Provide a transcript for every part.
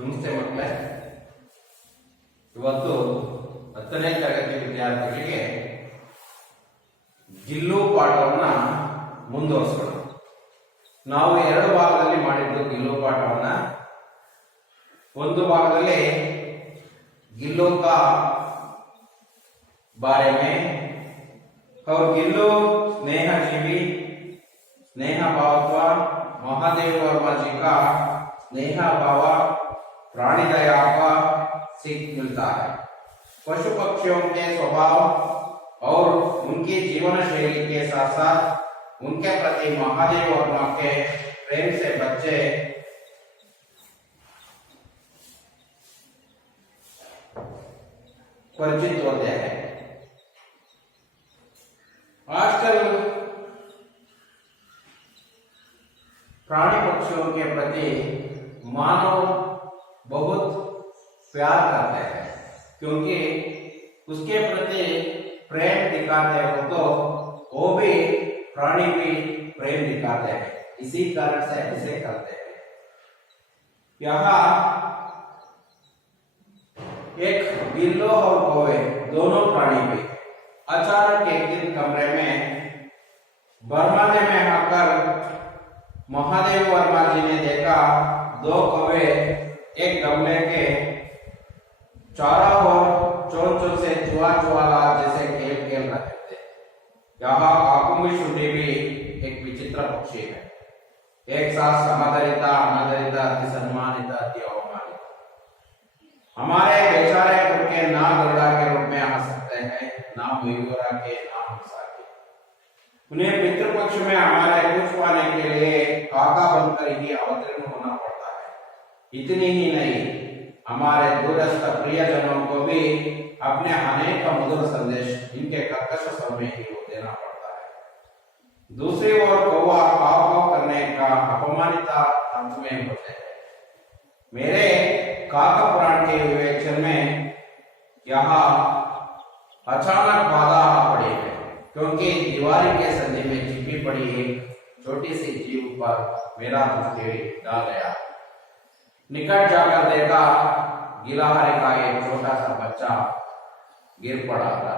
ನಮಸ್ತೆ ಮಕ್ಕಳೇ, ಇವತ್ತು 10ನೇ ತರಗತಿ ವಿದ್ಯಾರ್ಥಿಗಳಿಗೆ ಗಿಲ್ಲು ಪಾಠವನ್ನ ಮುಂದುವರಿಸೋಣ. ನಾವು ಎರಡು ಭಾಗದಲ್ಲಿ ಮಾಡಿದ್ದು ಗಿಲ್ಲು ಪಾಠವನ್ನ. ಒಂದು ಭಾಗದಲ್ಲಿ गिल्लो का बारे में और गिल्लो स्नेह जीवी स्नेह भावत्व महादेव वर्मा जी का स्नेह भाव प्राणी दया का सीख मिलता है। पशु पक्षियों के स्वभाव और उनकी जीवन शैली के साथ साथ उनके प्रति महादेव वर्मा के प्रेम से बच्चे परिचित होते हैं। आजकल प्राणी पक्षियों के प्रति मानव बहुत प्यार करते हैं, क्योंकि उसके प्रति प्रेम दिखाते हो तो वो भी प्राणी भी प्रेम दिखाते हैं। इसी कारण से ऐसे करते हैं। यहाँ एक गिल्लो और कौवे दोनों प्राणी भी अचानक एक दिन कमरे में बरमाने में आकर महादेव वर्मा जी ने देखा दो कौवे एक गमले के चारों ओर चोंचों से चुआ चुआला जैसे खेल खेल रहे थे। यहाँ काकुमी शुंडी भी एक विचित्र पक्षी है। एक साथ समादरिता अनादरिता अति सम्मानिता अति अवमानित। हमारे बेचारे खुद के ना गरुड़ा के रूप में आ सकते हैं, ना मयूरा के, ना हंसा के। उन्हें पितृपक्ष में हमारे कुछ पाने के लिए काका बनकर ही अवतीर्ण होना पड़ता है। इतनी ही नहीं, हमारे दूरस्थ प्रियजनों को भी अपने अनेक मधुर संदेश इनके कर्कश स्वर में ही देना पड़ता है। दूसरी ओर कौवा काव काव करने का अपमानिता अंत में होते हैं। मेरे काका पुराण के विवेचन में यहाँ अचानक बाधा आ पड़ी है, क्योंकि दीवारी के संधि में छिपी पड़ी एक छोटी सी जीव पर मेरा दृष्टि डाल गया। निकट जाकर देखा गिलहरी का एक छोटा सा बच्चा गिर पड़ा था।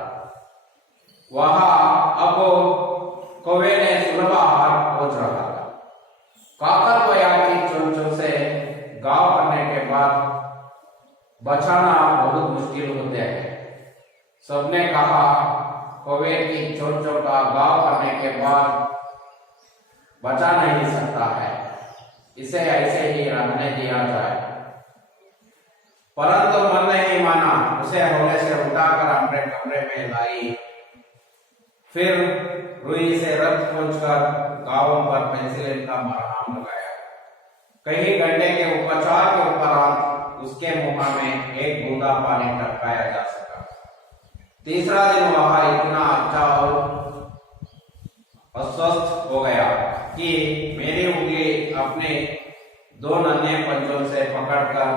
वहां अब कौवे ने सुलभ आहार खोज रहा था। काकर बया की चोंचों से गांव करने के बाद बचाना बहुत मुश्किल होते हैं। सबने कहा कौवे की चोंचों का गांव करने के बाद बचा नहीं सकता है, इसे ऐसे ही रहने दिया जाए। परंतु मन नहीं माना। उसे होने से उठाकर अपने कमरे में लाई, फिर रुई से रक्त पोंछकर गांवों पर पेंसिलिन का मरहम लगाया। कई घंटे के उपचार के उपरांत उसके मुंह में एक बूंदा पानी टपकाया जा सका। तीसरा दिन वह इतना अच्छा और अस्वस्थ हो गया कि मेरी उंगली अपने दो नन्हे पंजों से पकड़कर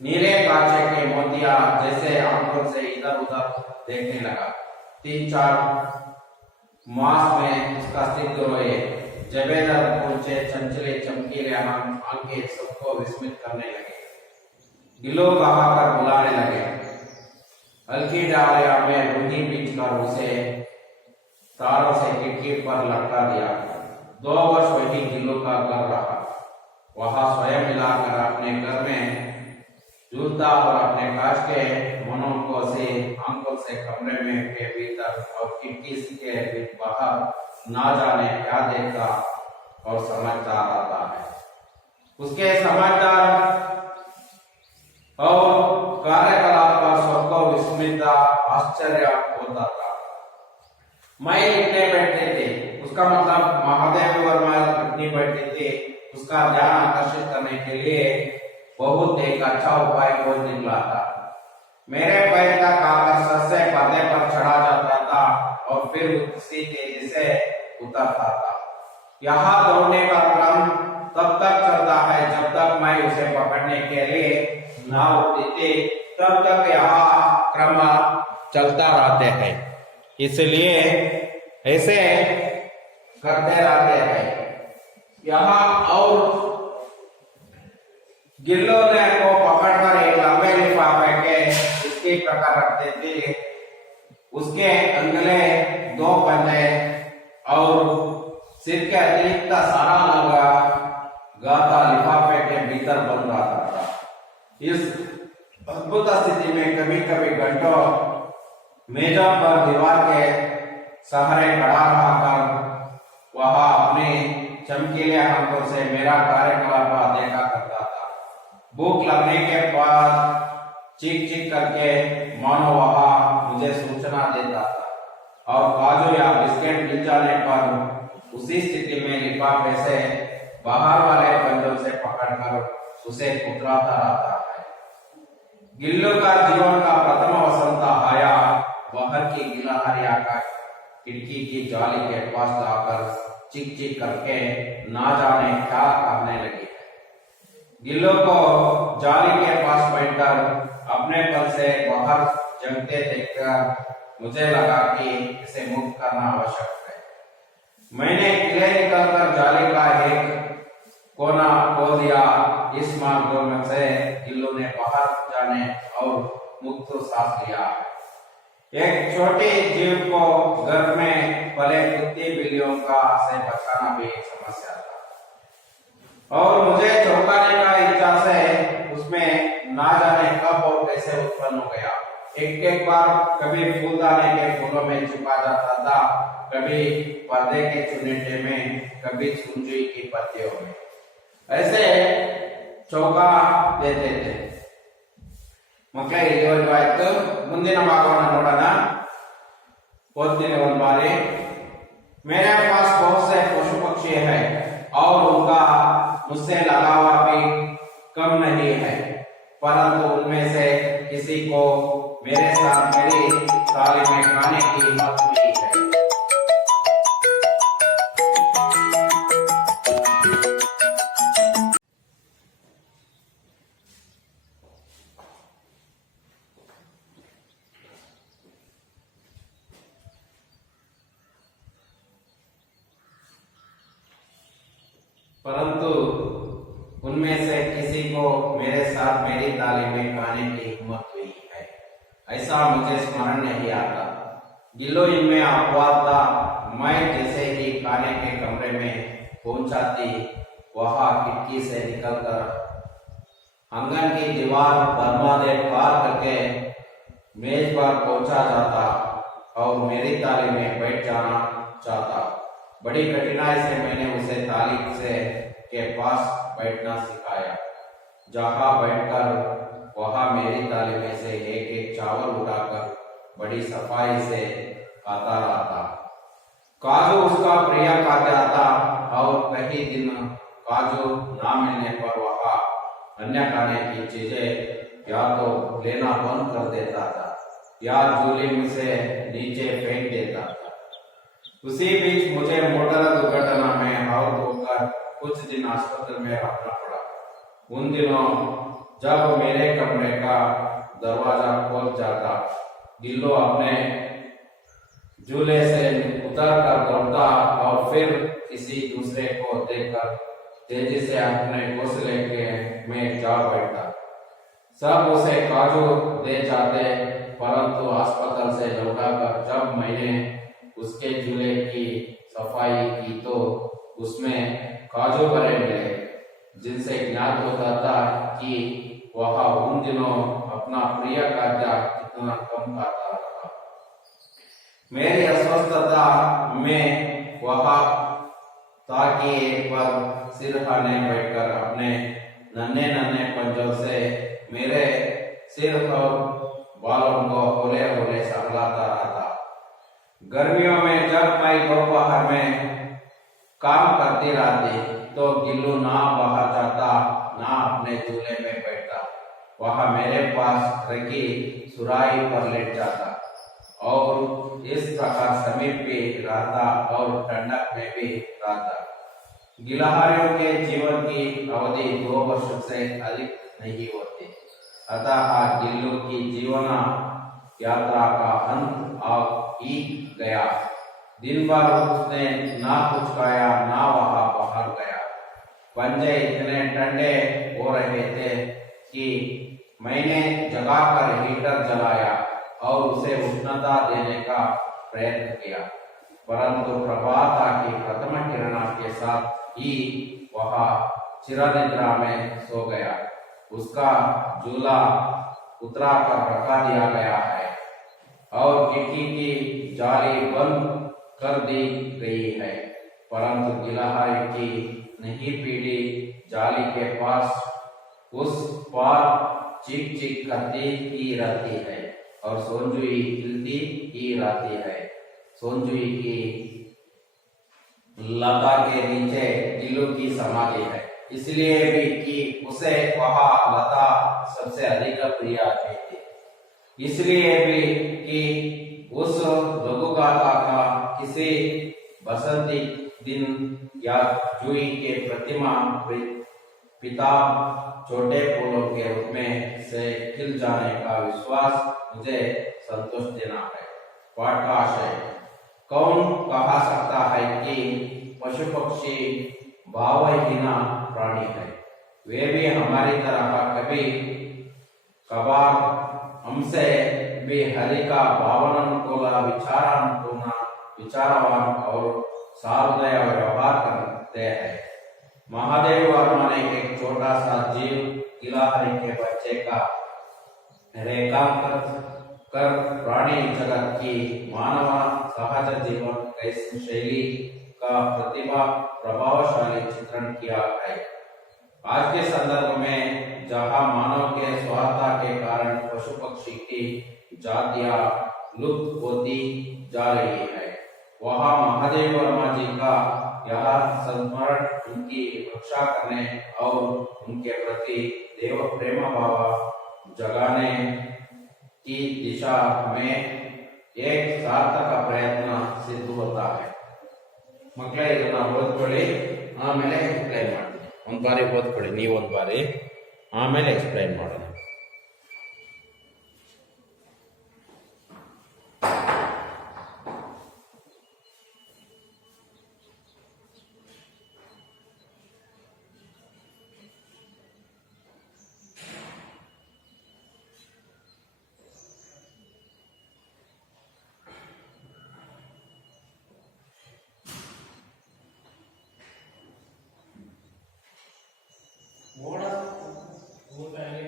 नीले कांचे के मोतिया जैसे आंखों से इधर उधर देखने लगा। 3-4 मास में उसका अस्तित्व रोए जबेदार पहुंचे चंचले चमकीले आंखें सबको विस्मित करने लगे। गिलो बहाकर बुलाने लगे। हल्की डालिया में रूही बींचकर उसे तारों से खिड़की पर लटका दिया। 2 वर्ष वही गिलो का घर रहा। वहां स्वयं मिलाकर अपने घर में झूलता और अपने कांच के मनों को से आंखों से कमरे में के भीतर और खिड़की के बाहर ना जाने क्या देखता और समझता रहता है। उसके समझदार और कार्यकलाप पर सबको विस्मित आश्चर्य होता था। मैं लिखने बैठते थे, उसका मतलब महादेव वर्मा लिखने बैठते थे। उसका ध्यान आकर्षित करने के लिए बहुत एक अच्छा उपाय खोज निकला था। मेरे पैर का कागज सर से पर्दे पर चढ़ा जाता था और फिर उसी तेजी से उतरता था। यहाँ दौड़ने का क्रम तब तक चलता है जब तक मैं उसे पकड़ने के लिए ना उठती थी, तब तक यहाँ क्रम चलता रहते हैं। इसलिए ऐसे करते रहते हैं। यहाँ और गिल्लो ने को पकड़कर एक लंबे लिफाफे के इसके प्रकार रख देते, उसके अंगले 2 पंजे और सिर के अतिरिक्त सारा लगा गाता लिफाफे के भीतर बंद रहता था। इस अद्भुत स्थिति में कभी कभी घंटों मेजों पर दीवार के सहारे खड़ा रहकर वह अपने चमकीले हाथों से मेरा कार्यकलाप देखा करता था। भूख लगने के बाद चीख चीख करके मानो वह मुझे सूचना देता था और काजू या बिस्किट मिल जाने पर उसी स्थिति में लिफाफे से बाहर वाले पंजों से पकड़कर उसे कुतराता रहता है। गिल्लो का जीवन का प्रथम वसंत आया। बाहर की गिलहरियां का खिड़की की जाली के पास जाकर चिक चिक करके ना जाने क्या करने लगी है। गिल्लो को जाली के पास बैठकर अपने पल से बाहर जमते देखकर मुझे लगा कि इसे मुक्त करना आवश्यक है। मैंने किले निकलकर जाली का एक कोना खोल दिया। इस मार्ग से गिल्लो ने बाहर जाने और मुक्त सांस लिया। एक छोटे जीव को घर में पले कुत्ते बिल्लियों का से बचाना भी एक समस्या था और मुझे चौंकाने का इच्छा से उसमें ना जाने कब और कैसे उत्पन्न हो गया। एक बार कभी फूलदाने के फूलों में छुपा जाता था, कभी पर्दे के चुनेटे में, कभी सुंजुई की पत्तियों में। ऐसे चौका देते थे। मಕ್ಕಳೇ ಇಲ್ಲಿವರೆಗೂ ಆಯ್ತು। ಮುಂದಿನ ಭಾಗವನ್ನು ನೋಡೋಣ। ಓದ್ತೀನಿ ಒಂದು ಬಾರಿ। मेरे पास बहुत से पशु पक्षी है और उनका मुझसे लगाव भी कम नहीं है, परंतु उनमें से किसी को मेरे साथ मेरी थाली में खाने की हिम्मत भी है। परंतु उनमें से किसी को मेरे साथ मेरी थाली में खाने की हिम्मत हुई है, ऐसा मुझे स्मरण नहीं आता। गिल्लो इनमें अपवाद था। मैं जैसे ही खाने के कमरे में पहुंचाती, वह खिड़की से निकलकर आंगन की दीवार बरमादे पार करके मेज पर पहुंचा जाता और मेरी थाली में बैठ जाना चाहता। बड़ी कठिनाई से मैंने उसे थाली से के पास बैठना सिखाया, जहां बैठकर वह मेरी थाली में से एक एक चावल उठाकर बड़ी सफाई से खाता रहता। काजू उसका प्रिय खाद्य था और कई दिन काजू ना मिलने पर वह अन्य खाने की चीजें या तो लेना बंद कर देता था या झूले से नीचे फेंक देता था। उसी बीच मुझे मोटर दुर्घटना में आहत होकर कुछ दिन अस्पताल में रखना पड़ा। उन दिनों जब मेरे कमरे का दरवाजा खोल जाता, गिल्लो अपने झूले से उतर कर दौड़ता और फिर किसी दूसरे को देखकर तेजी से अपने घोंसले के में जा बैठता। सब उसे काजू दे जाते, परंतु अस्पताल से लौटाकर जब मैंने उसके झूले की सफाई की तो उसमें काजू भरे मिले, जिनसे ज्ञात होता था कि वह उन दिनों अपना प्रिय खाद्य कितना कम खाता रहा। मेरी अस्वस्थता में वह ताकि एक बार सिर खाने बैठकर अपने नन्हे नन्हे पंजों से मेरे सिर और बालों को होले होले सहलाता रहता। गर्मियों में जब मैं दोपहर में काम करती रहती तो गिल्लू ना बाहर जाता ना अपने झूले में बैठता। वह मेरे पास रखी सुराही पर लेट जाता और इस प्रकार समीप भी रहता और ठंडक में भी रहता। गिलहरियों के जीवन की अवधि 2 वर्ष से अधिक नहीं होती, अतः गिल्लू की जीवन यात्रा का अंत आ ही गया। दिन भर उसने ना कुछ खाया ना वहां बाहर गया। पंजे इतने ठंडे हो रहे थे कि मैंने जगाकर हीटर जलाया और उसे उष्णता देने का प्रयत्न किया, परंतु प्रभाता की प्रथम किरण के साथ ही वह चिरनिद्रा में सो गया। उसका झूला उतरा कर रखा दिया गया है और खिड़की की जाली बंद कर दी गई है, परंतु गिलहरी की नहीं पीढ़ी जाली के पास उस पार चीख चीख करती ही रहती है और सोंजुई हिलती ही रहती है। सोंजुई की लता के नीचे टीलू की समाधि है, इसलिए भी कि उसे वह लता सबसे अधिक प्रिय थी। इसलिए भी कि उस लघुगाथा का किसी बसंती दिन या जूही के प्रतिमा पिता छोटे फूलों के रूप में से खिल जाने का विश्वास मुझे संतोष देना है। पाठ का आशय, कौन कहा सकता है कि पशु पक्षी भावहीन प्राणी है? वे भी हमारी तरह कभी कभार हमसे भी हरि का भावनानुकूल विचारवान और सहृदय व्यवहार करते हैं। महादेव वर्मा ने एक छोटा सा जीव गिलहरी के बच्चे का रेखांकन कर प्राणी जगत की मानव सहज जीवन कैसी शैली का प्रतिभा प्रभावशाली चित्रण किया है। आज के संदर्भ में जहां मानव के स्वार्थ के कारण पशु पक्षी की जातियां लुप्त होती जा रही है, वहां महादेव वर्मा जी का यह संस्मरण उनकी रक्षा करने और उनके प्रति देव प्रेम भाव जगाने की दिशा में एक सार्थक प्रयत्न सिद्ध होता है। मಕ್ಕಳೇ ಇದನ್ನ ಓದ್ಕೊಳ್ಳಿ, ಆಮೇಲೆ ಎಕ್ಸ್ಪ್ಲೈನ್ ಮಾಡ್ತೀನಿ. ಒಂದು ಬಾರಿ ಓದ್ಕೊಳ್ಳಿ, ನೀವು ಒಂದು ಬಾರಿ, ಆಮೇಲೆ ಎಕ್ಸ್ಪ್ಲೈನ್ ಮಾಡೋಣ. मोड़ा वो पहले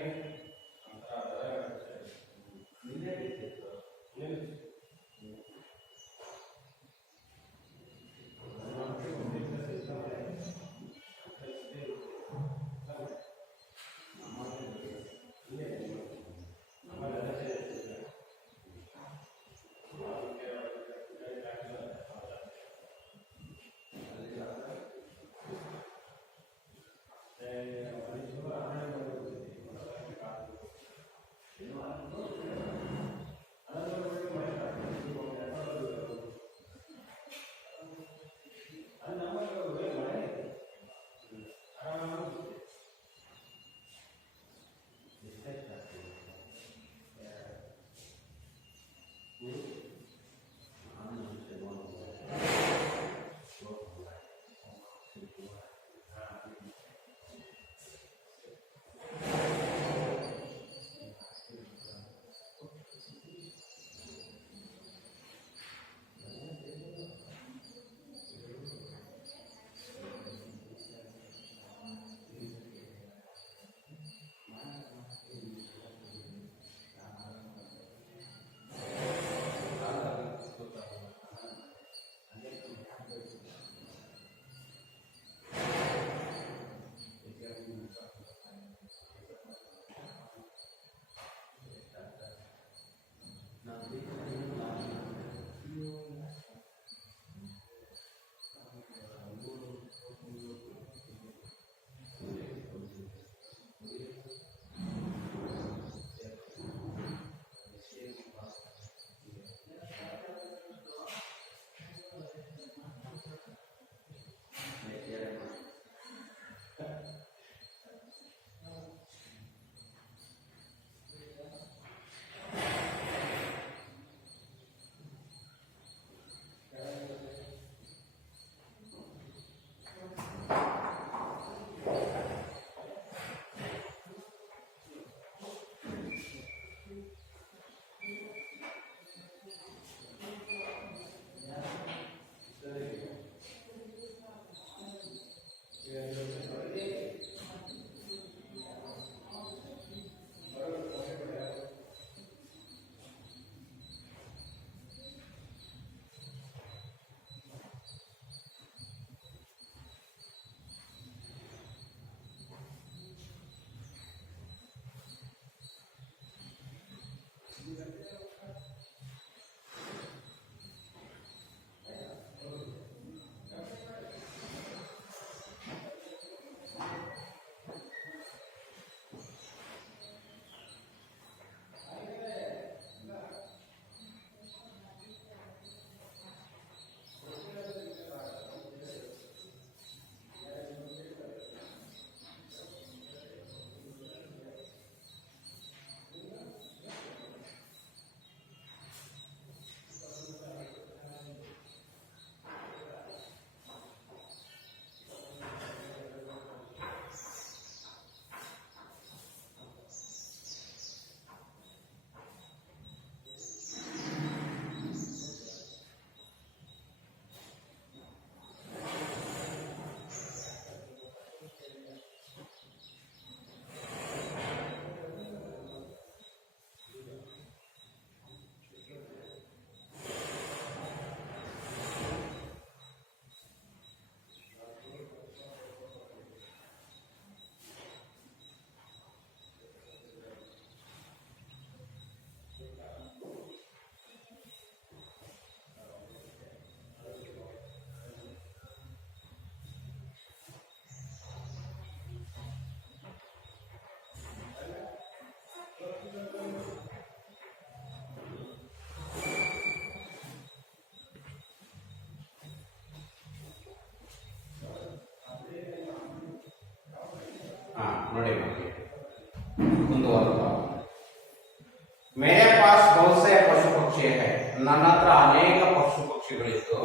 ನನ್ನ ಹತ್ರ ಅನೇಕ ಪಕ್ಷಿಗಳಿತ್ತು.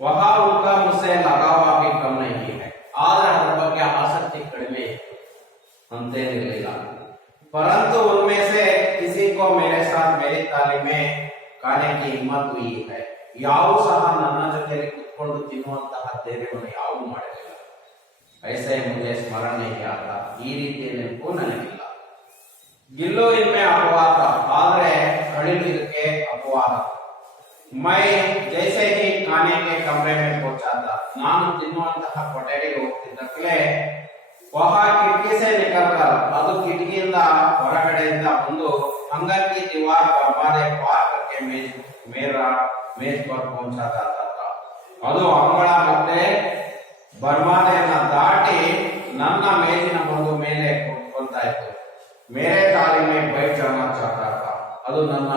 वहां उनका मुझसे लगाव भी कम नहीं है, आदर ಅದರ ಬಗ್ಗೆ ಆಸಕ್ತಿ ಕಡಿಮೆ ಅಂತೇನಿರಲಿಲ್ಲ. परंतु उनमें से किसी को मेरे साथ मेरी तालीम में खाने की हिम्मत हुई है. ಯಾವು ಸಹ ನನ್ನ ಜೊತೆಯಲ್ಲಿ ಕುತ್ಕೊಂಡು ತಿನ್ನುವಂತಹ ಧೈರ್ಯವನ್ನು ಯಾವು ಮಾಡಲಿಲ್ಲ. ऐसे मुझे स्मरण नहीं आता, ಈ ರೀತಿಯ ನೆನಪು ನನಗಿಲ್ಲ. ಗಿಲ್ಲು ಇನ್ಮೆ ಅಪವಾದ, ಆದ್ರೆ ಅಳಿಲು ಇದಕ್ಕೆ ಅಪವಾದ. मैं जैसे ही खाने के कमरे में पहुंचा था, ನಾನು ತಿನ್ನುವಂತಹ ಕೊಠಡಿಗೆ ಹೋಗ್ತಿದ್ದಕ್ಕಲೇ वहां खिड़की से निकलकर, ಅದು ಕಿಟಕಿಯಿಂದ ಹೊರಗಡೆಯಿಂದ ಬಂದು अंगन की दीवार पर हमारे पार करके मेज पर पहुंचा जाता था. ಅದು ಅಂಗಳ ಮತ್ತೆ ಬರ್ಮಾದೆಯನ್ನ ದಾಟಿ ನನ್ನ ಮೇಜಿನ ಬಂದು ಮೇಲೆ ಕೂತ್ಕೊಳ್ತಾ ಇತ್ತು. ಮೇರೆ ತಾಲಿ में बैठ जाना चाहता था, ಅದು ನನ್ನ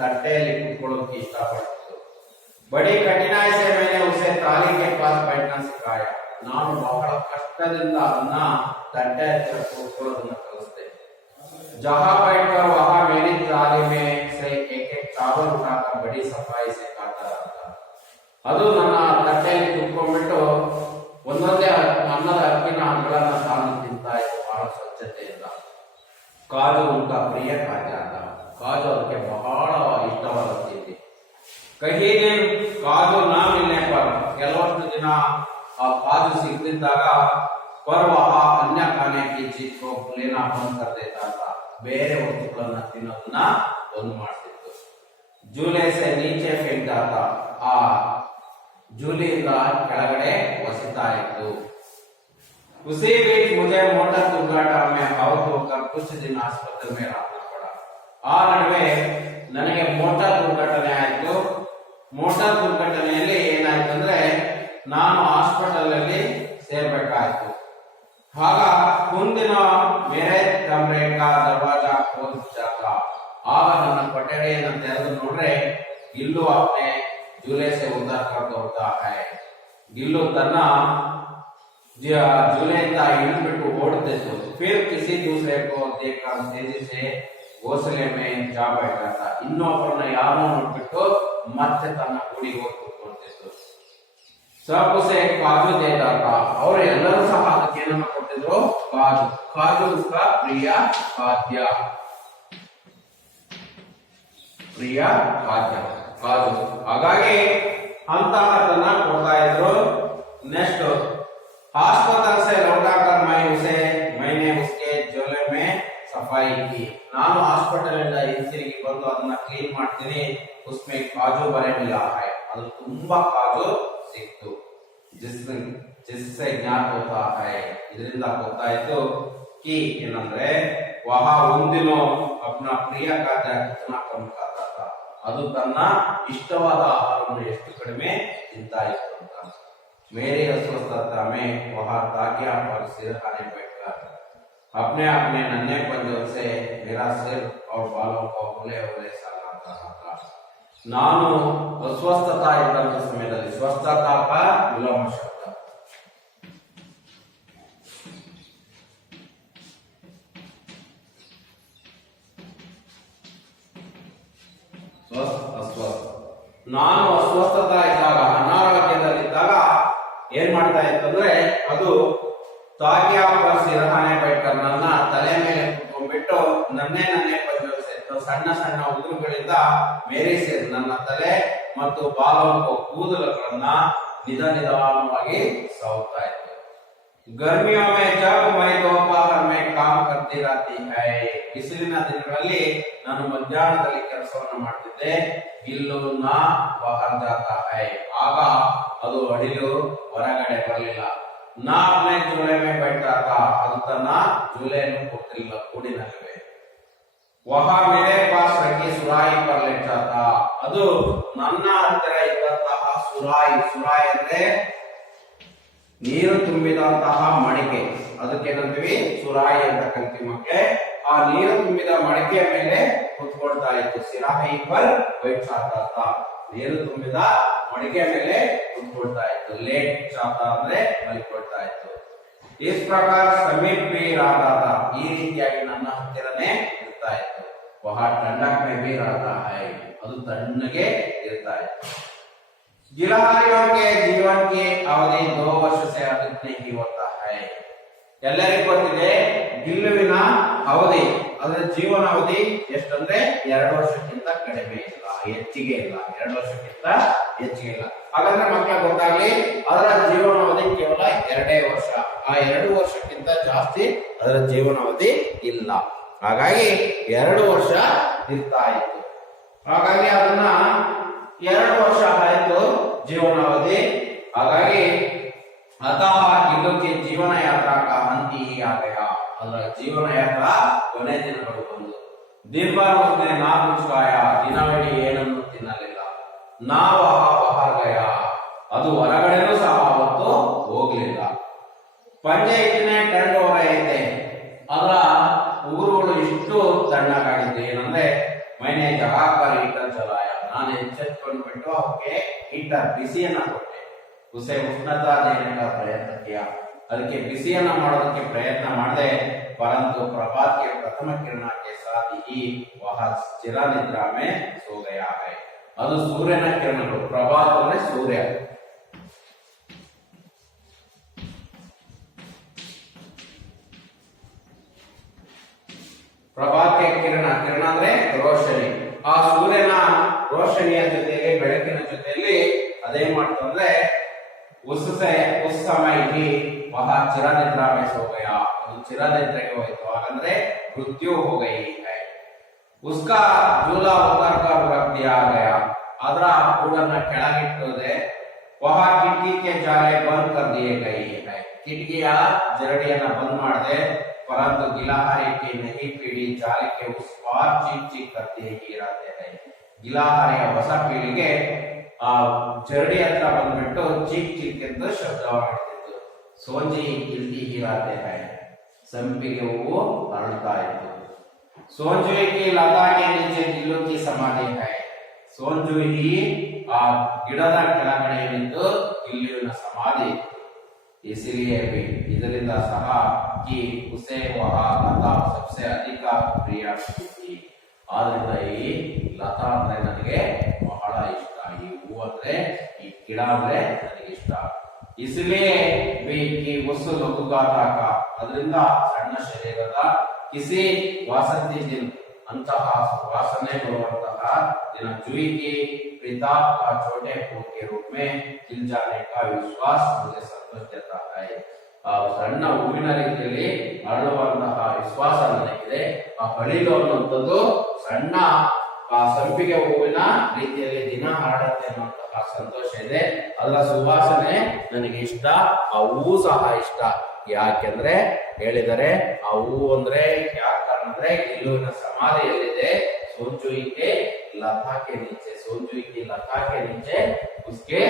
ತಟ್ಟೆಯಲ್ಲಿ ಕೂತ್ಕೊಳ್ಳೋಕೆ ಇಷ್ಟಪಡ್ತಿತ್ತು. बड़ी कठिनाई से मैंने उसे ताली के पास बैठना सिखाया. ನಾನು ಬಹಳ ಕಷ್ಟದಿಂದ ಅದನ್ನ ತಟ್ಟೆ ಹತ್ರ ಕೂತ್ಕೊಳ್ಳೋದನ್ನ ಕಲಿಸಿದೆ. जहां बैठकर वहां मेरी थाली में से एक चावल उठाकर बड़ी सफाई से खाता रहता. ಅದು ನನ್ನ ತಟ್ಟೆಯಲ್ಲಿ ಕೂತ್ಕೊಂಡ್ಬಿಟ್ಟು ಒಂದೊಂದೇ ಅನ್ನದ ಅಕ್ಕಿನ ಹಣ್ಣುಗಳನ್ನ ತಾನು ತಿಂತಾ ಇತ್ತು ಬಹಳ ಸ್ವಚ್ಛತೆಯಿಂದ. ಕಾಜು ಉಂಟ ಪ್ರಿಯ ಖಾದ್ಯ ಅಂತ, ಕಾಜು ಅದಕ್ಕೆ ಬಹಳ ಇಷ್ಟವಾದ ತಿಂಡಿ. ಕಹಿ ದಿನ ಕಾಜು ನಾ ಮಿಲ್ನೆ ಪರ್, ಕೆಲವಷ್ಟು ದಿನ ಆ ಕಾಜು ಸಿಗದಿದ್ದಾಗ पर वह अन्य खाने की चीज को लेना बंद कर देता था, ಬೇರೆ ವಸ್ತುಗಳನ್ನ ತಿನ್ನೋದನ್ನ ಬಂದ್ ಮಾಡ್ತಿತ್ತು. ಜೂಲೆ से नीचे फेंक जाता, ಆ ಜೂಲಿಯಿಂದ ಕೆಳಗಡೆ ಒಸಿತಾ ಇತ್ತು. उसी बीच मुझे मोटर दुर्घटना में आहत होकर कुछ दिन आस्पत्रे में रहना पड़ा. ಆ ನಡುವೆ ನನಗೆ ಮೋಟಾರ್ ದುರ್ಘಟನೆ ಆಯ್ತು. ಮೋಟಾರ್ ದುರ್ಘಟನೆಯಲ್ಲಿ ಏನಾಯ್ತು ಅಂದ್ರೆ ನಾನು ಹಾಸ್ಪಿಟಲ್ ಅಲ್ಲಿ ಸೇರ್ಬೇಕಾಯ್ತು. ಆಗ ಮುಂದಿನ ಮೇರೆ ಕಮರೆ ಕಾ ದರ್ವಾಜಾ ಖೋಲ್ ಜಾತಾ, ಆಗ ನನ್ನ ಕೊಠಡಿಯನ್ನು ತೆರೆದು ನೋಡ್ರೆ ಗಿಲ್ಲು अपने झूले से उतर कर दौड़ता है. ಗಿಲ್ಲು ತನ್ನ झूलेಯಿಂದ ಇಳಿದ್ಬಿಟ್ಟು ಓಡುತ್ತಿತ್ತು. फिर किसी दूसरे को देखकर तेजी से घोंसले में जा बैठा था. ಇನ್ನೊಬ್ಬರನ್ನ ಯಾರನ್ನೋ ನೋಡ್ಬಿಟ್ಟು ಮತ್ತೆ ತನ್ನ ಗೂಡಿಗೆ ಹೋಗಿ ಕೂತ್ಕೊಳ್ತಿತ್ತು. सब उसे काजू देता था, और ಎಲ್ಲರೂ ಸಹ ಅದಕ್ಕೆ ಏನನ್ನ ಕೊಟ್ಟಿದ್ರು, ಕಾಜು. ಕಾಜು उसका प्रिय खाद्य, प्रिय खाद्य ಕಾಜು. ಹಾಗಾಗಿ ಅಂತಹದನ್ನ ಕೊಡ್ತಾ ಇದ್ರು. नेक्स्ट, अस्पताल से लौटाकर मैंने उसके झोले में सफाई की. ನಾನು ಹಾಸ್ಪಿಟಲ್ ಇಂದ ಹಿಂತಿರುಗಿ ಬಂದು ಅದನ್ನ ಕ್ಲೀನ್ ಮಾಡ್ತೀನಿ. उसमें काजू भरे मिला है, ಅದು ತುಂಬಾ ಕಾಜು ಸಿಕ್ತು. जिससे ज्ञात होता है, ಇದರಿಂದ ಗೊತ್ತಾಯ್ತು कि ಏನಂದ್ರೆ वहाँ उन दिनों अपना प्रिय खाद्य कितना कम खाता था, ಅದು ತನ್ನ ಇಷ್ಟವಾದ ಆಹಾರವನ್ನು ಎಷ್ಟು ಕಡಿಮೆ ತಿಂತಾ ಇತ್ತು ಅಂತ. मेरी अस्वस्थता में वहाँ ताकिया पर सिरहाने बैठकर अपने अपने नन्हे पंजों से मेरा सिर और बालों को हुले हुले सालाता था. ನಾನು ಅಸ್ವಸ್ಥತಾ ಇದ್ದಂತ ಸಮಯದಲ್ಲಿ, ಸ್ವಸ್ಥತಾ का विलोम शब्द, ಅಸ್ವಸ್ಥ. ನಾನು ಅಸ್ವಸ್ಥತಾ ಇದ್ದಾಗ, ಅನಾರೋಗ್ಯದಲ್ಲಿದ್ದಾಗ ಏನ್ ಮಾಡ್ತಾ ಇತ್ತು ಅಂದ್ರೆ ಅದು ತಾಕಿಯಾ ಪರ್ ಸಿರಹಾನೆ बैठकर ನನ್ನ ತಲೆ ಮೇಲೆ ಕೂತ್ಕೊಂಡ್ಬಿಟ್ಟು ನನ್ನೇ ಪಂಜೋಸೆ, ಸಣ್ಣ ಸಣ್ಣ ಉಗುರುಗಳಿಂದ ಮೇರೆ ಸೇರಿ ನನ್ನ ತಲೆ ಮತ್ತು ಬಾಲವು ಕೂದಲುಗಳನ್ನ ನಿಧಾನವಾಗಿ ಸವರ್ತಾ ಇತ್ತು. गर्मियों में जब मैं दोपहर में काम करती रहती है, ಬಿಸಿಲಿನ ದಿನಗಳಲ್ಲಿ ನಾನು ಮಧ್ಯಾಹ್ನದಲ್ಲಿ ಕೆಲಸವನ್ನು ಮಾಡ್ತಿದ್ದೆ. ಗಿಲ್ಲು ನಾ ಬಾಹರ್ ಜಾತಾ ಹೈ, ಆಗ ಅದು ಅಳಿಲು ಹೊರಗಡೆ ಬರಲಿಲ್ಲ. ನಾ अपने झूले में बैठा था, ಅದು ತನ್ನ झूलेಯನ್ನು ಕೂತಿರಲಿಲ್ಲ, ಕೂಡಿನಲ್ಲಿವೆ. वहाँ मेरे पास रखी सुराई पर लेट जाता, ಅದು ನನ್ನ ಹತ್ತಿರ ಇದ್ದಂತಹ ಸುರಾಯಿ. ಸುರಾಯಿ ಅಂದ್ರೆ ನೀರು ತುಂಬಿದಂತಹ ಮಡಿಕೆ, ಅದಕ್ಕೇನಂತೀವಿ ಸುರಾಯಿ ಅಂತ ಕರಿತೀವಿ ಮಕ್ಕಳೇ. ಆ ನೀರು ತುಂಬಿದ ಮಡಿಕೆಯ ಮೇಲೆ ಕುತ್ಕೊಳ್ತಾ ಇತ್ತು. ಸಿರಾಹಿ ಪರ್ ವೈಟ್ ಚಾತಾ, ನೀರು ತುಂಬಿದ ಮಡಿಕೆ ಮೇಲೆ ಕುತ್ಕೊಳ್ತಾ ಇತ್ತು. ಲೇಟ್ ಚಾತಾ ಅಂದ್ರೆ ಮಲಿಕೊಳ್ತಾ ಇತ್ತು. इस प्रकार समीप भी रहता था, ಈ ರೀತಿಯಾಗಿ ನನ್ನ ಹತ್ತಿರನೇ ಇರ್ತಾ ಇತ್ತು. वहाँ ठंडक में भी रहता है, ಅದು ತಣ್ಣಗೆ ಇರ್ತಾ ಇತ್ತು. गिलहरियों के जीवन की अवधि 2 वर्ष से अधिक नहीं होता है. ಎಲ್ಲರಿಗೂ ಗೊತ್ತಿದೆ ಗಿಲ್ಲುವಿನ ಅವಧಿ ಅದರ ಜೀವನ ಅವಧಿ ಎಷ್ಟಂದ್ರೆ 2 ವರ್ಷಕ್ಕಿಂತ ಕಡಿಮೆ ಇಲ್ಲ, ಹೆಚ್ಚಿಗೆ ಇಲ್ಲ. 2 ವರ್ಷಕ್ಕಿಂತ ಹೆಚ್ಚಿಗೆ ಇಲ್ಲ. ಹಾಗಾದ್ರೆ ಮಕ್ಕಳ ಗೊತ್ತಾಗ್ಲಿ ಅದರ ಜೀವನಾವಧಿ ಕೇವಲ 2 ವರ್ಷ. ಆ 2 ವರ್ಷಕ್ಕಿಂತ ಜಾಸ್ತಿ ಅದರ ಜೀವನಾವಧಿ ಇಲ್ಲ. ಹಾಗಾಗಿ 2 ವರ್ಷ ಇರ್ತಾ ಇತ್ತು. ಹಾಗಾಗಿ ಅದನ್ನ 2 ವರ್ಷ ಆಯ್ತು ಜೀವನಾವಧಿ. ಹಾಗಾಗಿ अतः गिल्लों के जीवन यात्रा का अंत ही आ गया. ಅದರ ಜೀವನ ಯಾತ್ರಾ ಕೊನೆ ದಿನಗಳು ಬಂದು दिन भर उसने ना कुछ खाया, ದಿನವಿಡೀ ಏನನ್ನು ತಿನ್ನಲಿಲ್ಲ. ना वह बाहर गया, ಅದು ಹೊರಗಡೆನೂ ಸಹ ಅವತ್ತು ಹೋಗ್ಲಿಲ್ಲ. पंजे इतने ठंड हो रहे थे, ಅದರ ಉಗುರುಗಳು ಇಷ್ಟು ತಣ್ಣಗಾಗಿದ್ದು ಏನಂದ್ರೆ मैंने जगा कर हीटर चलाया, ನಾನು ಎಚ್ಚೆತ್ತುಕೊಂಡ್ಬಿಟ್ಟು ಅವಕ್ಕೆ ಹೀಟರ್ ಬಿಸಿಯನ್ನ ಕೊಟ್ಟೆ. उसे उष्णता देने का प्रयत्न किया, ಅದಕ್ಕೆ ಬಿಸಿಯನ್ನ ಮಾಡೋದಕ್ಕೆ ಪ್ರಯತ್ನ ಮಾಡಿದೆ. परंतु प्रभात के प्रथम किरण के साथ ही वह स्थिर निद्रा में सो गया है. ಅದು ಸೂರ್ಯನ ಕಿರಣಗಳು. ಪ್ರಭಾತ ಅಂದ್ರೆ ಸೂರ್ಯ. ಪ್ರಭಾತಕ್ಕೆ ಕಿರಣ ಅಂದ್ರೆ ರೋಶನಿ. ಆ ಸೂರ್ಯನ ರೋಶನಿಯ ಜೊತೆಗೆ ಬೆಳಕಿನ ಜೊತೆಯಲ್ಲಿ ಅದೇನ್ ಮಾಡ್ತಂದ್ರೆ उस समय ही वह चिर निद्रा में सो गया, ಅದು ಚಿರ ನಿದ್ರೆಗೆ ಹೋಯಿತು. ಹಾಗಂದ್ರೆ मृत्यु हो गई है. उसका झूला उतर कर रख दिया गया, ಅದರ ಗೂಡನ್ನ ಕೆಳಗಿಟ್ಟುದೆ. वह खिड़की के जाले बंद कर दिए गई है, ಕಿಟಕಿಯ ಜರಡಿಯನ್ನ ಬಂದ್ ಮಾಡಿದೆ. परंतु गिलहरी की नई पीढ़ी जाल के उस पार चीख चीख करते ही रहते हैं. ಗಿಲಹರಿಯ ಹೊಸ ಪೀಳಿಗೆ ಆ ಜರಡಿ ಹತ್ರ ಬಂದ್ಬಿಟ್ಟು ಚೀಕ್ ಚೀಕ್ ಎಂದು ಶಬ್ದ ಮಾಡ್ತಿತ್ತು. ಸೋಂಜಿ ಗಿಲ್ತಿ ಹೀರಾತೆ ಹೈ, ಸಂಪಿಗೆ ಹೂವು ಅರಳುತ್ತಾ ಇತ್ತು. ಸೋಂಜುಯಿ ಕಿ ಲತಾ ಕೆ ನೀಚೆ ಗಿಲ್ಲು ಕಿ ಸಮಾಧಿ ಹೈ, ಸೋಂಜುಯಿ ಆ ಗಿಡದ ಕೆಳಗಡೆ ನಿಂತು ಗಿಲ್ಲುವಿನ ಸಮಾಧಿ ಇತ್ತು. ಇಸಿಲಿಯೇ भी ಇದರಿಂದ ಸಹ ಕಿ ಉಸೆ ವಹ ಲತಾ ಸಬ್ಸೆ ಅಧಿಕ ಪ್ರಿಯ ಥಿ, ಆದ್ರಿಂದ ಈ ಲತಾ ಅಂದ್ರೆ ನನಗೆ ಬಹಳ ಇಷ್ಟ, ಈ ಹೂ ಅಂದ್ರೆ ಈ ಗಿಡ ಅಂದ್ರೆ ನನಗೆ ಇಷ್ಟ. इसलिए भी कि उस लघुगाता का, ಅದರಿಂದ ಸಣ್ಣ ಶರೀರದ किसी वासंती दिन अंतः वासने बरुವಂತಹ दिन जुई की प्रताप का छोटे फूल के रूप में खिल जाने का विश्वास मुझे संतोष देता है. ಆ ಸಣ್ಣ ಹೂವಿನ ರೀತಿಯಲ್ಲಿ ಅರಳುವಂತಹ ವಿಶ್ವಾಸ ನನಗಿದೆ. ಆ ಹಳಿಲು ಅನ್ನುವಂಥದ್ದು ಸಣ್ಣ ಆ ಸಂಪಿಗೆ ಹೂವಿನ ರೀತಿಯಲ್ಲಿ ದಿನ ಹರಡುತ್ತೆ ಅನ್ನುವಂತಹ ಸಂತೋಷ ಇದೆ. ಅದರ ಸುವಾಸನೆ ನನಗೆ ಇಷ್ಟ, ಆ ಹೂವು ಸಹ ಇಷ್ಟ. ಯಾಕೆಂದ್ರೆ ಹೇಳಿದರೆ ಆ ಹೂವು ಅಂದ್ರೆ ಯಾಕಂದ್ರೆ ಗಿಲ್ಲುವಿನ ಸಮಾಧಿಯಲ್ಲಿದೆ. सोंजुई लता के नीचे, सोंजुई की लता के नीचे उसके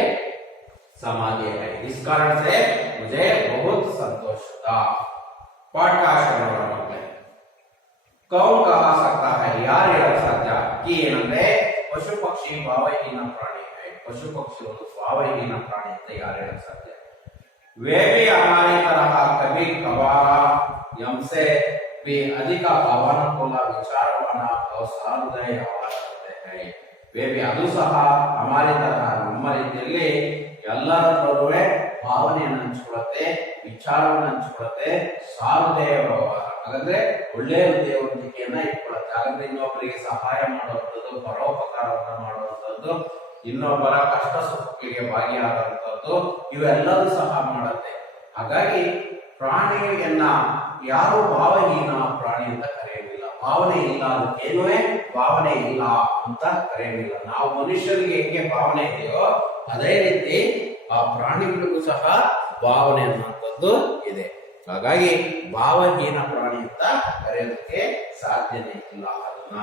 समाधि है. इस कारण से मुझे बहुत संतोष था. पाठ का श्रवण करते हैं. कौन कहा सकता है, यार ಹೇಳಕ್ ಸಾಧ್ಯ कि ಏನಂದ್ರೆ ಪಶು ಪಕ್ಷಿ ಭಾವಹೀನ ಪ್ರಾಣಿ है. ಪಶು ಪಕ್ಷಿ ಒಂದು ಭಾವಹೀನ ಪ್ರಾಣಿ ಅಂತ ಯಾರು ಹೇಳಕ್ ಸಾಧ್ಯ? वे भी हमारी तरह कभी कभार हमसे भी अधिक भावनापूर्ण विचारवान और सहृदय होते हैं. वे भी ಅದು ಸಹ हमारी तरह ನಮ್ಮ ರೀತಿಯಲ್ಲಿ ಎಲ್ಲರತ್ರೂ ಭಾವನೆಯನ್ನು ಹಂಚಿಕೊಳ್ಳುತ್ತೆ, ವಿಚಾರವನ್ನು ಹಂಚಿಕೊಳ್ಳುತ್ತೆ, ಸಹೃದಯ ವ್ಯವಹಾರ ಹಾಗಾದ್ರೆ ಒಳ್ಳೆಯ ಹೃದಯವಂತಿಕೆಯನ್ನ ಇಟ್ಕೊಳ್ಳುತ್ತೆ. ಹಾಗಾದ್ರೆ ಇನ್ನೊಬ್ಬರಿಗೆ ಸಹಾಯ ಮಾಡುವಂಥದ್ದು, ಪರೋಪಕಾರವನ್ನು ಮಾಡುವಂಥದ್ದು, ಇನ್ನೊಬ್ಬರ ಕಷ್ಟ ಸುಖಗಳಿಗೆ ಭಾಗಿಯಾಗುವಂಥದ್ದು, ಇವೆಲ್ಲರೂ ಸಹ ಮಾಡುತ್ತೆ. ಹಾಗಾಗಿ ಪ್ರಾಣಿಯನ್ನ ಯಾರು ಭಾವಹೀನ ಪ್ರಾಣಿ ಅಂತ ಕರೆಯುವುದಿಲ್ಲ. ಭಾವನೆ ಇಲ್ಲ, ಅದಕ್ಕೇನೂ ಭಾವನೆ ಇಲ್ಲ ಅಂತ ಕರೆಯುವುದಿಲ್ಲ. ನಾವು ಮನುಷ್ಯರಿಗೆ ಹೇಗೆ ಭಾವನೆ ಇದೆಯೋ ಅದೇ ರೀತಿ ಆ ಪ್ರಾಣಿಗಳಿಗೂ ಸಹ ಭಾವನೆ ಅನ್ನುವಂಥದ್ದು ಇದೆ. ಹಾಗಾಗಿ ಭಾವಹೀನ ಪ್ರಾಣಿ ಅಂತ ಕರೆಯೋದಕ್ಕೆ ಸಾಧ್ಯನೇ ಇಲ್ಲ. ಅದನ್ನ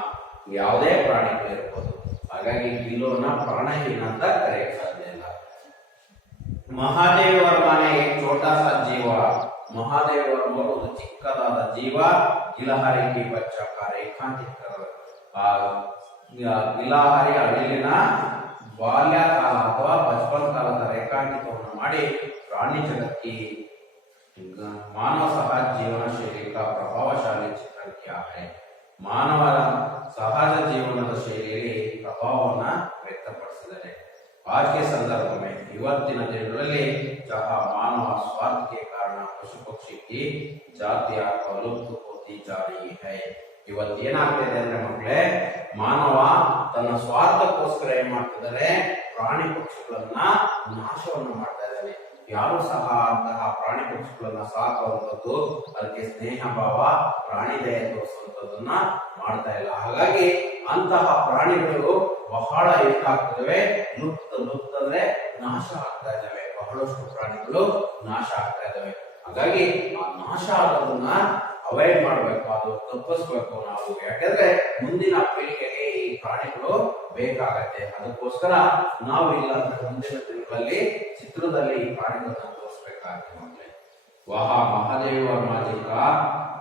ಯಾವುದೇ ಪ್ರಾಣಿಗಳು ಇರ್ಬೋದು. ಹಾಗಾಗಿ ಗಿಲ್ಲುವನ್ನ ಪ್ರಾಣಹೀನ ಅಂತ ಕರೆಯಕ್ಕೆ ಸಾಧ್ಯ ಇಲ್ಲ. ಮಹಾದೇವ ವರ್ಮನೆ एक छोटा सा जीव, ಮಹಾದೇವ ವರ್ಮ ಒಂದು ಚಿಕ್ಕದಾದ ಜೀವ ಗಿಲಹರಿ ಕಿ ಬಚ್ಚಾ ಕಾ ರೇಖಾಂಕಿತ. ಗಿಲಹರಿ ಅಳಿಲಿನ ಬಾಲ್ಯಕಾಲ ಅಥವಾ ಬಚಪನ್ ಕಾಲದ ರೇಖಾಂಕಿತವನ್ನು ಮಾಡಿ ಪ್ರಾಣಿ ಜಗತ್ತಿ मानव सह जीवन शैली का प्रभावशाली चित्रण किया है. ಮಾನವರ ಸಹಜ ಜೀವನದ ಶೈಲಿಯಲ್ಲಿ ಪ್ರಭಾವವನ್ನ ವ್ಯಕ್ತಪಡಿಸಿದ್ದಾರೆ. आज के संदर्भ में ಇವತ್ತಿನ ದಿನಗಳಲ್ಲಿ ಮಾನವ ಸ್ವಾರ್ಥಕ್ಕೆ ಕಾರಣ ಪಶು ಪಕ್ಷಿ की ಜಾತಿಯ ವಿಲುಪ್ತ ಹೋತಿ जा रही है. ಇವತ್ತೇನಾಗ್ತಿದೆ ಅಂದ್ರೆ ಮಕ್ಕಳೇ, ಮಾನವ ತನ್ನ ಸ್ವಾರ್ಥಕ್ಕೋಸ್ಕರ ಏನ್ ಮಾಡ್ತಿದ್ದಾರೆ, ಪ್ರಾಣಿ ಪಕ್ಷಿಗಳನ್ನ ನಾಶವನ್ನು ಮಾಡ್ತಾ ಇದ್ದಾನೆ. ಯಾರು ಸಹ ಅಂತಹ ಪ್ರಾಣಿ ಪಕ್ಷಿಗಳನ್ನ ಸಾಕುವಂಥದ್ದು, ಅದಕ್ಕೆ ಸ್ನೇಹ ಭಾವ, ಪ್ರಾಣಿ ದಯೆ ತೋರಿಸುವಂತದ್ದನ್ನ ಮಾಡ್ತಾ ಇಲ್ಲ. ಹಾಗಾಗಿ ಅಂತಹ ಪ್ರಾಣಿಗಳು ಬಹಳ ಏಕಾಗ್ತವೆ, ಲುಪ್ತ ಅಂದ್ರೆ ನಾಶ ಆಗ್ತಾ ಇದ್ದಾವೆ. ಬಹಳಷ್ಟು ಪ್ರಾಣಿಗಳು ನಾಶ ಆಗ್ತಾ ಇದ್ದಾವೆ. ಹಾಗಾಗಿ ಆ ನಾಶ ಆಗೋದನ್ನ ಅವಾಯ್ಡ್ ಮಾಡ್ಬೇಕು, ಅದು ತಪ್ಪಿಸ್ಬೇಕು ನಾವು. ಯಾಕಂದ್ರೆ ಮುಂದಿನ ಪೀಳಿಗೆಗೆ ಈ ಪ್ರಾಣಿಗಳು ಬೇಕಾಗತ್ತೆ. ಅದಕ್ಕೋಸ್ಕರ ನಾವು ಇಲ್ಲ ಮುಂದಿನ ದಿನಗಳಲ್ಲಿ ಚಿತ್ರದಲ್ಲಿ ಈ ಪ್ರಾಣಿಗಳನ್ನ ತೋರಿಸ್ಬೇಕಾಗತ್ತೆ ಮಕ್ಕಳೇ. ವಹ ಮಹಾದೇವ ವರ್ಮ जी का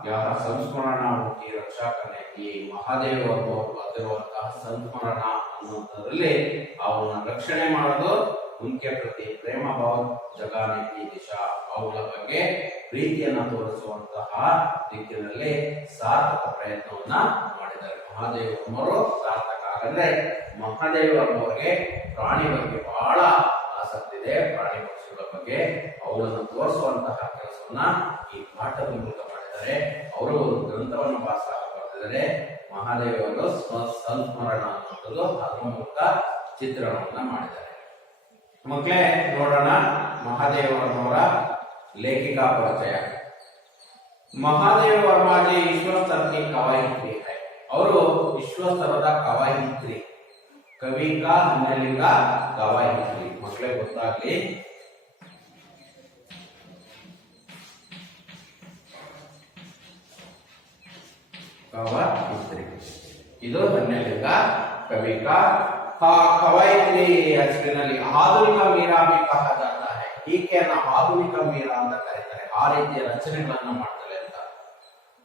यह ಸಂಸ್ಮರಣಾ ಮೂರ್ತಿ ರಕ್ಷಾ करने की ಮಹಾದೇವ ವರ್ಮ ಬರೆದಿರುವಂತಹ ಸಂಸ್ಮರಣ ಅನ್ನುವಂಥದ್ರಲ್ಲಿ ಅವನ ರಕ್ಷಣೆ ಮಾಡೋದು, ಉನ್ಕೆ ಪ್ರತಿ ಪ್ರೇಮ ಭಾವ ಜಗಾನೆ की ದಿಶಾ, ಅವುಗಳ ಬಗ್ಗೆ ಪ್ರೀತಿಯನ್ನ ತೋರಿಸುವಂತಹ ದಿಕ್ಕಿನಲ್ಲಿ ಸಾರ್ಥಕ ಪ್ರಯತ್ನವನ್ನ ಮಾಡಿದ್ದಾರೆ. ಮಹಾದೇವ ವರ್ಮರು ಸಾರ್ಥಕ ಆಗಂದ್ರೆ ಮಹಾದೇವ ವರ್ಮವರಿಗೆ ಪ್ರಾಣಿ ಬಗ್ಗೆ ಬಹಳ ಆಸಕ್ತಿ ಇದೆ. ಪ್ರಾಣಿ ಪಕ್ಷಿಗಳ ಬಗ್ಗೆ ಅವುಗಳನ್ನು ತೋರಿಸುವಂತಹ ಕೆಲಸವನ್ನ ಈ ಪಾಠದ ಮೂಲಕ ಮಾಡಿದ್ದಾರೆ. ಅವರು ಒಂದು ಗ್ರಂಥವನ್ನು ಬರೆದಿದ್ದಾರೆ. ಮಹಾದೇವರು ಸಂಸ್ಮರಣ ಅನ್ನೋದು ಅದರ ಮೂಲಕ ಚಿತ್ರಣವನ್ನ ಮಾಡಿದ್ದಾರೆ. ಮಕ್ಕಳೇ ನೋಡೋಣ ಮಹಾದೇವ ವರ್ಮವರ लेखिका परिचय. महादेव वर्मा जी ईश्वर स्तर की कवयित्री है. और विश्व स्तರದ कवयित्री, कवि का अन्यलिंग कवयित्री. मಕ್ಕಳೇ ಗೊತ್ತಾಗ್ಲಿ, कवयित्री ಇದು अन्यलिंग कवि का कवयित्री ಹೆಸರಿನಲ್ಲಿ ಆಧುನಿಕ ಮೀರಾ भी कहा जाता है. ಈಕೆಯನ್ನ ಆಧುನಿಕ ಮೀರಾ ಅಂತ ಕರೀತಾರೆ. ಆ ರೀತಿಯ ರಚನೆಗಳನ್ನ ಮಾಡ್ತಾರೆ ಅಂತ.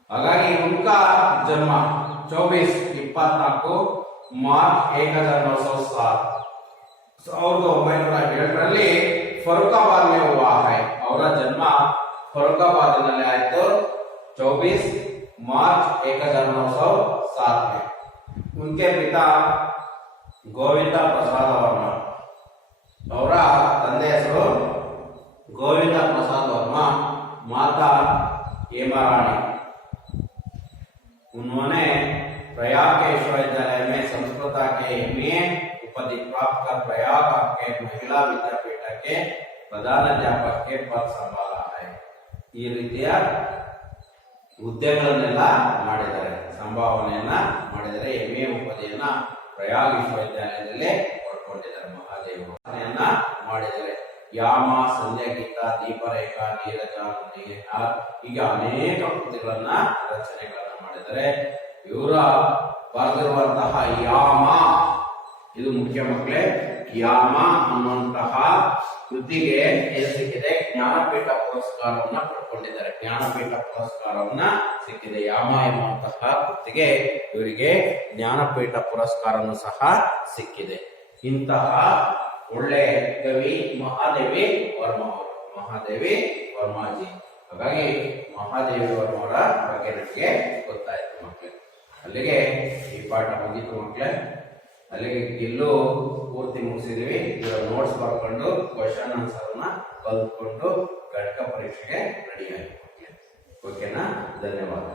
ಹಾಗಾಗಿ ಉನ್ಕ ಜನ್ಮ 24 ಮಾರ್ಚ್ 1907 1907ರಲ್ಲಿ ಫರುಖಾಬಾದ್ में हुआ है. ಅವರ ಜನ್ಮ ಫರುಖಾಬಾದ್ನಲ್ಲಿ ಆಯ್ತು 24 ಮಾರ್ಚ್ 1907 में. उनके पिता ಗೋವಿಂದ ಪ್ರಸಾದ ವರ್ಮ, ಅವರ ತಂದೆ ಹೆಸರು गोविंद प्रसाद वर्मा, माता हेमा रानी. उन्होंने प्रयाग के विश्वविद्यालय में संस्कृत के MA उपाधि प्राप्त कर प्रयाग के महिला विद्यापीठ के प्रधानाध्यापक के पद संभाला है. ಈ ರೀತಿಯ ಹುದ್ದೆಗಳನ್ನೆಲ್ಲ ಮಾಡಿದ್ದಾರೆ, ಸಂಭಾವನೆಯನ್ನ ಮಾಡಿದ್ದಾರೆ. MA ಉಪಾಧಿಯನ್ನ ಪ್ರಯಾಗ್ ವಿಶ್ವವಿದ್ಯಾಲಯದಲ್ಲಿ ಪಡ್ಕೊಂಡಿದ್ದಾರೆ. ಮಹಾದೇವರನ್ನ ಮಾಡಿದ್ದಾರೆ. ಯಾಮ, ಸಂಧ್ಯಾಗೀತ, ದೀಪರೇಖ, ನೀರಜ, ಹೀಗೆ ಅನೇಕ ಕೃತಿಗಳನ್ನ ರಚನೆಗಳನ್ನ ಮಾಡಿದ್ದಾರೆ. ಇವರ ಬರೆದಿರುವಂತಹ ಯಾಮ, ಇದು ಮುಖ್ಯ ಮಕ್ಕಳೇ. ಯಾಮ ಅನ್ನುವಂತಹ ಕೃತಿಗೆ ಸಿಕ್ಕಿದೆ ಜ್ಞಾನಪೀಠ ಪುರಸ್ಕಾರವನ್ನ ಪಡ್ಕೊಂಡಿದ್ದಾರೆ. ಜ್ಞಾನಪೀಠ ಪುರಸ್ಕಾರವನ್ನ ಸಿಕ್ಕಿದೆ. ಯಾಮ ಎನ್ನುವಂತಹ ಕೃತಿಗೆ ಇವರಿಗೆ ಜ್ಞಾನಪೀಠ ಪುರಸ್ಕಾರವನ್ನು ಸಹ ಸಿಕ್ಕಿದೆ. ಇಂತಹ ಒಳ್ಳೆ ಕವಿ ಮಹಾದೇವಿ ವರ್ಮ ಅವರು, ಮಹಾದೇವಿ ವರ್ಮಾಜಿ. ಹಾಗಾಗಿ ಮಹಾದೇವಿ ವರ್ಮವರ ಬಗ್ಗೆ ನಮಗೆ ಗೊತ್ತಾಯ್ತು ಮಕ್ಕಳೇ. ಅಲ್ಲಿಗೆ ಈ ಪಾಠ ಮುಗಿತು ಮಕ್ಕಳೇ. ಅಲ್ಲಿಗೆ ಇಲ್ಲೂ ಪೂರ್ತಿ ಮುಗಿಸಿದ್ವಿ. ಇದರ ನೋಟ್ಸ್ ಬರ್ಕೊಂಡು ಕ್ವಶನ್ ಆನ್ಸರ್ ಅನ್ನ ಕಲ್ತ್ಕೊಂಡು ಘಟಕ ಪರೀಕ್ಷೆಗೆ ರೆಡಿ ಆಗಿ ಮಕ್ಕಳೇ. ಓಕೆನಾ? ಧನ್ಯವಾದ.